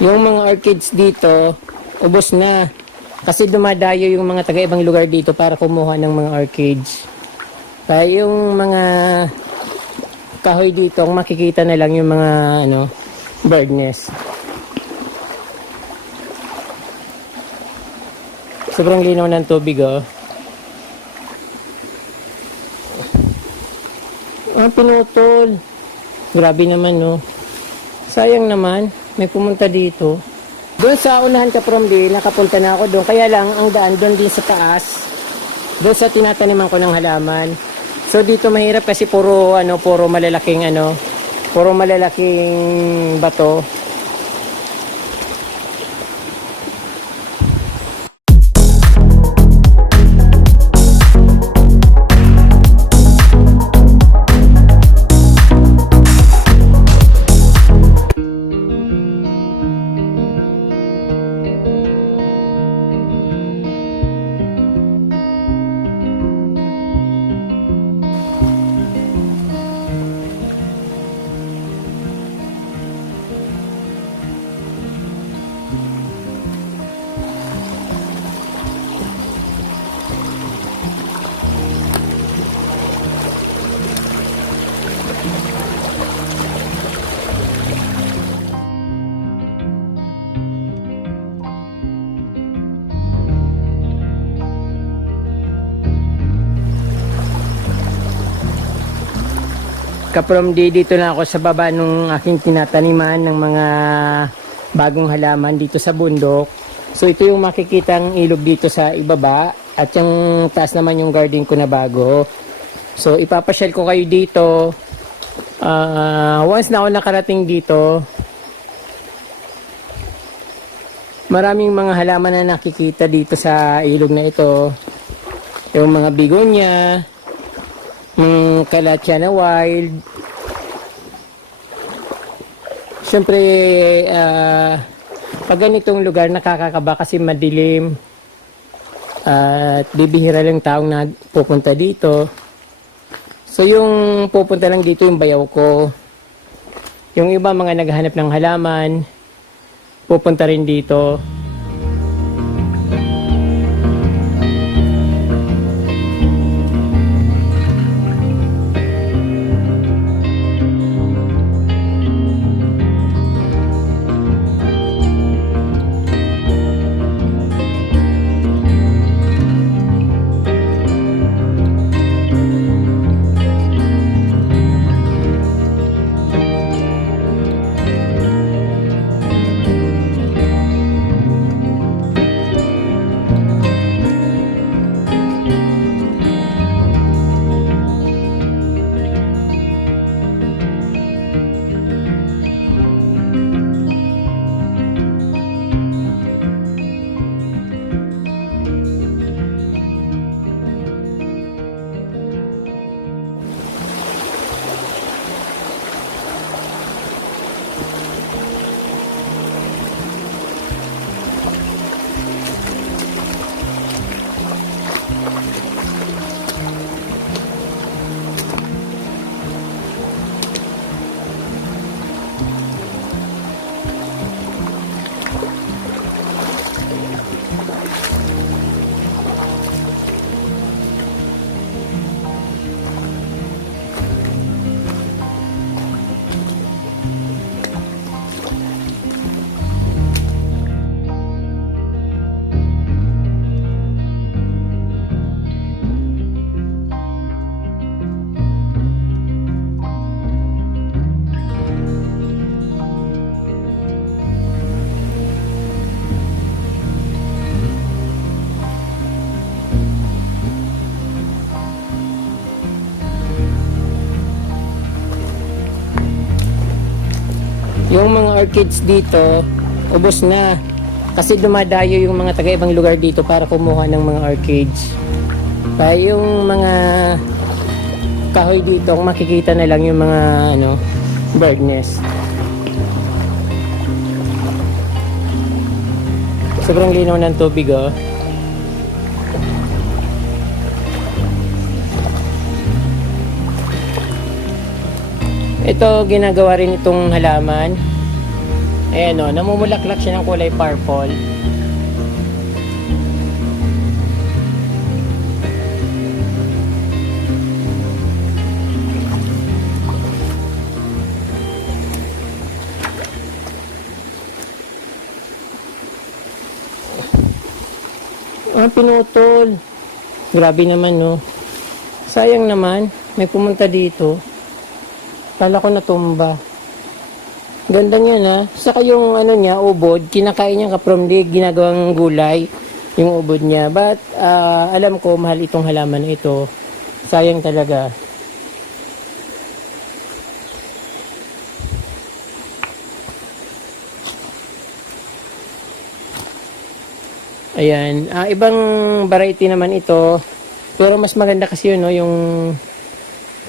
Yung mga orchids dito, ubos na. Kasi dumadayo yung mga taga-ibang lugar dito para kumuha ng mga orchids. Kaya yung mga kahoy dito, ang makikita na lang yung mga bird nest. Sobrang linaw ng tubig, oh. Pinutol. Grabe naman, no. Sayang naman, may pumunta dito. Doon sa unahan ka from di, nakapunta na ako doon. Kaya lang, ang daan doon din sa taas. Doon sa tinataniman ko ng halaman. So dito mahirap kasi puro malalaking bato. Kaprom dito na ako sa baba nung aking tinataniman ng mga bagong halaman dito sa bundok. So ito yung makikitang ilog dito sa ibaba at yung taas naman yung garden ko na bago. So ipapasyal ko kayo dito. Once na ako nakarating dito, maraming mga halaman na nakikita dito sa ilog na ito. Yung mga bigonia, kalatya na wild. Siyempre, pag ganitong lugar nakakakaba kasi madilim at bibihira lang taong nagpupunta dito. So yung pupunta lang dito yung bayaw ko. Yung iba mga naghahanap ng halaman, pupunta rin dito. Yung mga orchids dito, ubos na. Kasi dumadayo yung mga taga-ibang lugar dito para kumuha ng mga orchids. Kaya yung mga kahoy dito, ang makikita na lang yung mga bird nest. Sobrang linaw ng tubig, oh. Ito ginagawa rin itong halaman. Ayan o, namumulaklak siya ng kulay purple. Pinutol. Grabe naman, no. Sayang naman. May pumunta dito. Kala ko natumba. Ganda niya na. Saka yung ano niya, ubod, kinakain niya kapromdig, ginagawang gulay yung ubod niya. But alam ko, mahal itong halaman na ito. Sayang talaga. Ayan, ibang variety naman ito. Pero mas maganda kasi yun, no, yung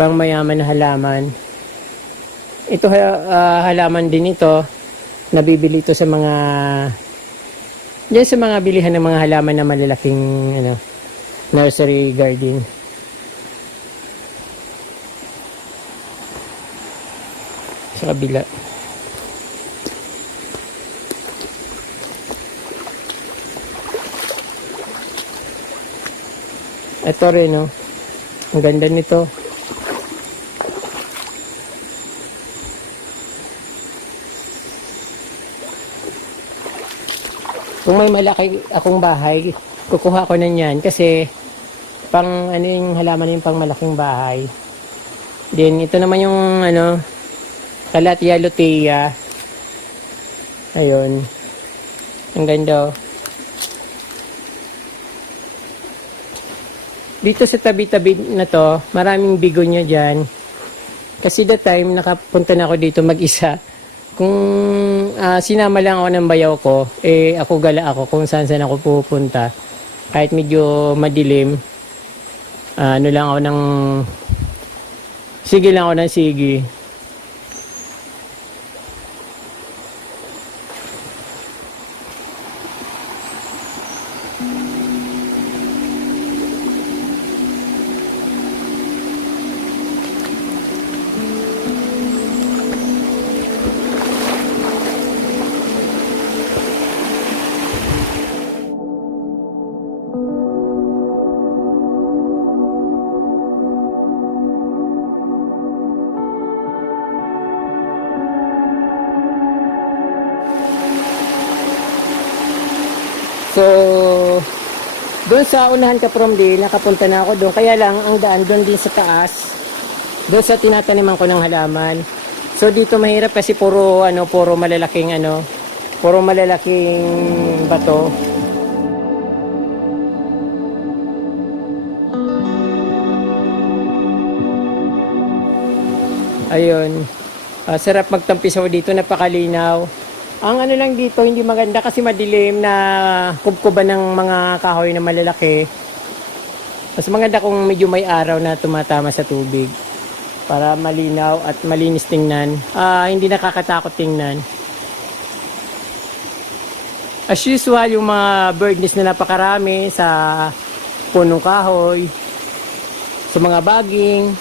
pang mayaman na halaman. Ito halaman din ito. Nabibili ito sa mga diyan sa mga bilihan ng mga halaman na malalaking ano, nursery garden. Sa kabila. Ito rin, no? Ang ganda nito. Kung may malaki akong bahay, kukuha ko na yan kasi pang ano yung halaman yung pang malaking bahay. Then ito naman yung ano, Calathea lutea. Ayun. Ang ganda. Dito sa tabi-tabi na to, maraming bigonya dyan. Kasi that time, nakapunta na ako dito mag-isa. Kung sinama lang ako ng bayaw ko, ako gala ako kung saan ako pupunta. Kahit medyo madilim, ano lang ako ng, sige lang ako ng sige. So, doon sa unahan ka from di, nakapunta na ako doon. Kaya lang, ang daan doon din sa taas. Doon sa tinataniman ko ng halaman. So, dito mahirap kasi puro malalaking bato. Ayun. Sarap magtampisaw dito, napakalinaw. Ang ano lang dito, hindi maganda kasi madilim na kubkuban ng mga kahoy na malalaki. Mas maganda kung medyo may araw na tumatama sa tubig para malinaw at malinis tingnan. Hindi nakakatakot tingnan. As usual, yung mga bird nest na napakarami sa punong kahoy, sa mga baging.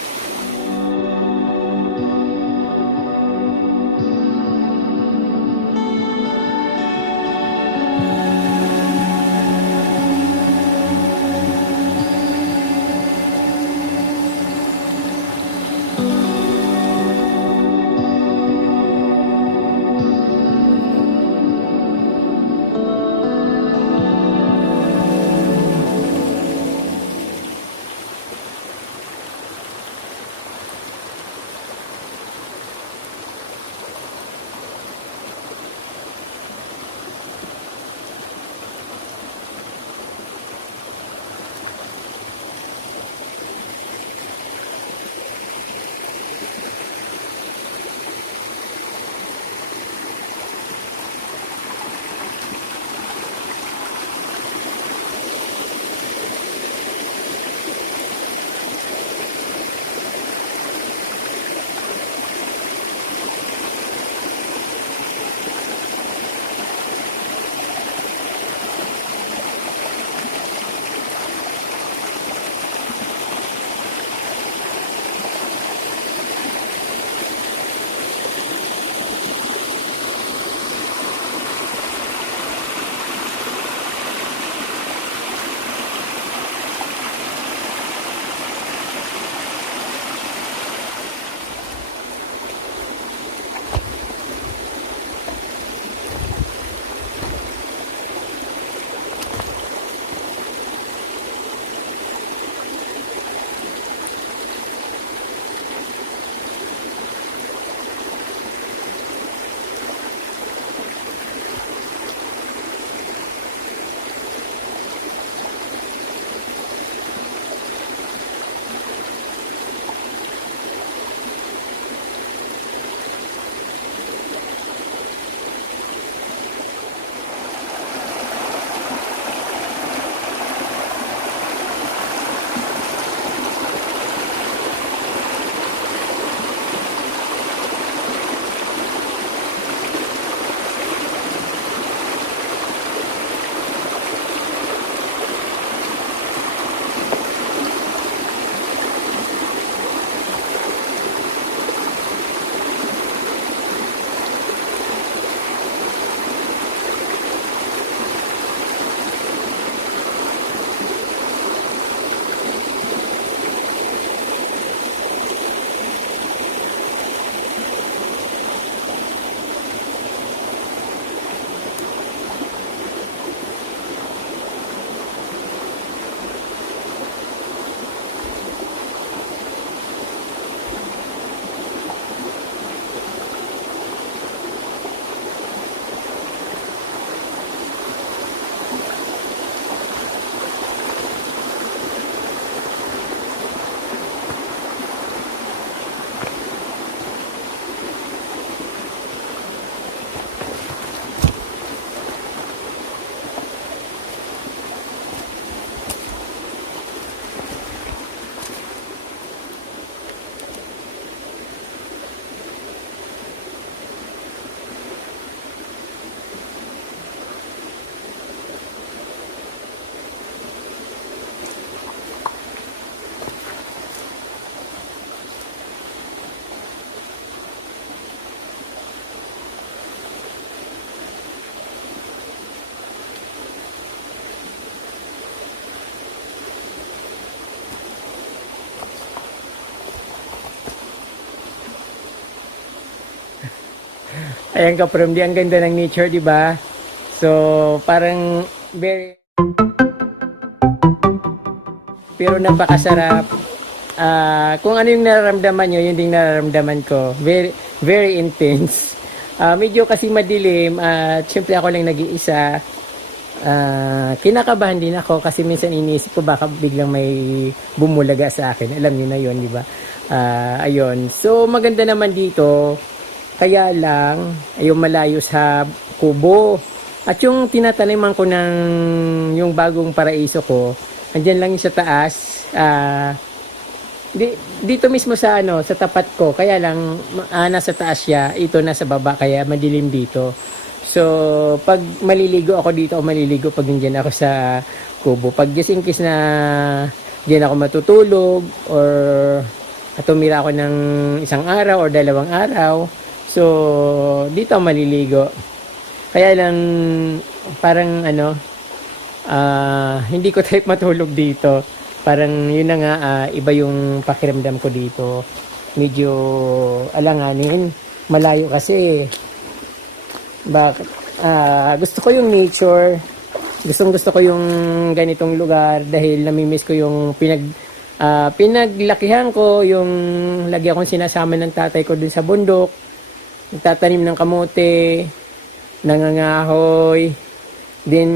Ayan ka, from di ang ganda ng nature, di ba? So, parang very, pero napakasarap. Kung ano yung nararamdaman nyo, yun din nararamdaman ko. Very, very intense. Medyo kasi madilim at syempre ako lang nag-iisa. Kinakabahan din ako kasi minsan iniisip ko baka biglang may bumulaga sa akin. Alam niyo na yun, di ba? Ayun. So, maganda naman dito. Kaya lang, yung malayo sa kubo. At yung tinataniman ko ng yung bagong paraiso ko, andyan lang yung sa taas. Dito mismo sa sa tapat ko. Kaya lang nasa taas siya, ito nasa baba kaya madilim dito. So, pag maliligo ako dito o maliligo pag nandiyan ako sa kubo. Pag just in case na diyan ako matutulog or tumira ako ng isang araw or dalawang araw. So, dito ako maliligo. Kaya lang parang hindi ko type matulog dito. Parang yun na nga, iba yung pakiramdam ko dito. Medyo alanganin. Malayo kasi. Gusto ko yung nature. Gusto ko yung ganitong lugar dahil namimiss ko yung pinaglakihan ko, yung lagi akong sinasama ng tatay ko dun sa bundok. Nagtatanim ng kamote, nangangahoy. Then,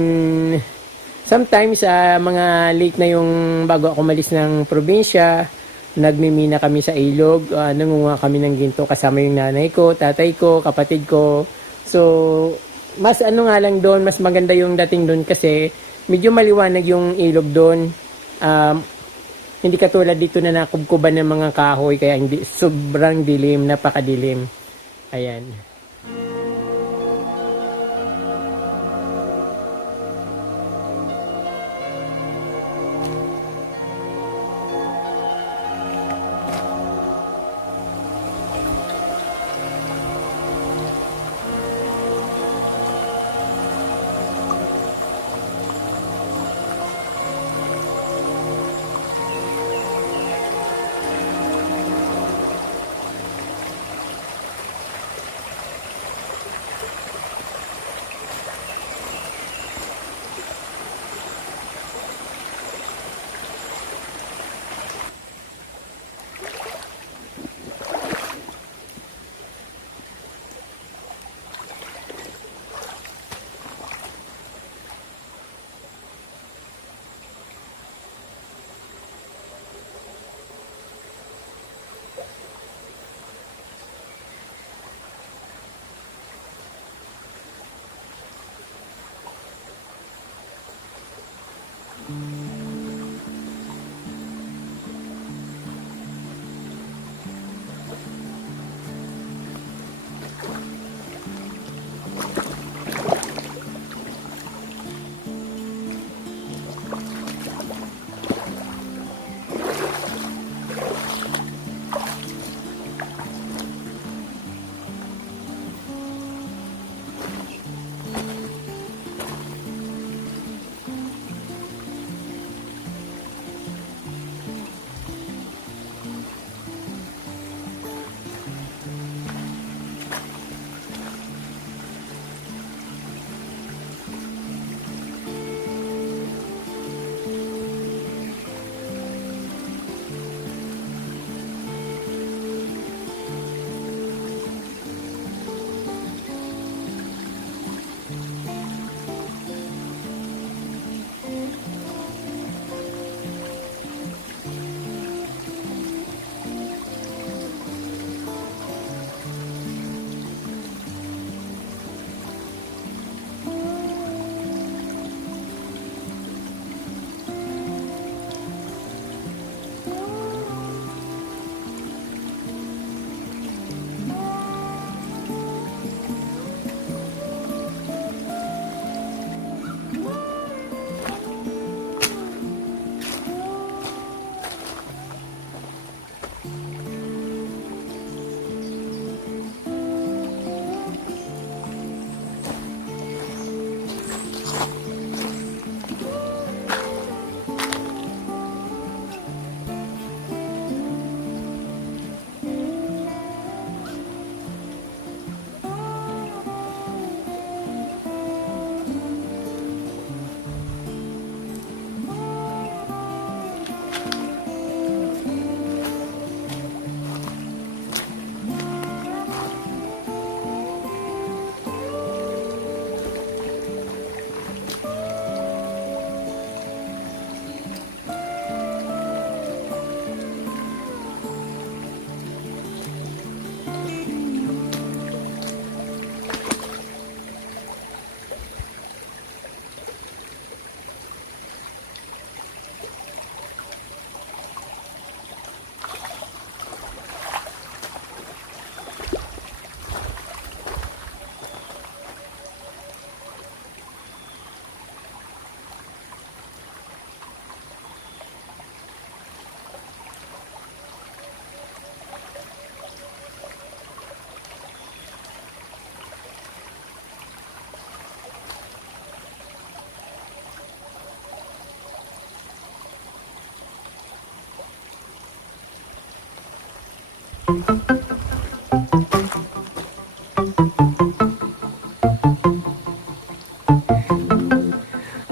sometimes, mga late na yung bago ako malis ng probinsya, nagmimina kami sa ilog, nangunguha kami ng ginto kasama yung nanay ko, tatay ko, kapatid ko. So, mas nga lang doon, mas maganda yung dating doon kasi medyo maliwanag yung ilog doon. Hindi katulad dito na nakubkuban ng mga kahoy, kaya hindi, sobrang dilim, napakadilim. Ayan.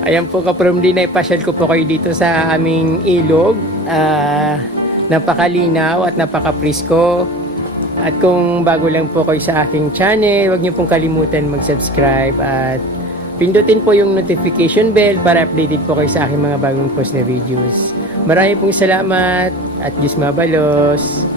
Ayan po ka-from din, ipasyal ko po kayo dito sa aming ilog. Napakalinaw at napaka-presko. At kung bago lang po kayo sa aking channel, huwag niyo pong kalimutan mag-subscribe at pindutin po yung notification bell para updated po kayo sa aking mga bagong post na videos. Marami pong salamat at Diyos mabalos.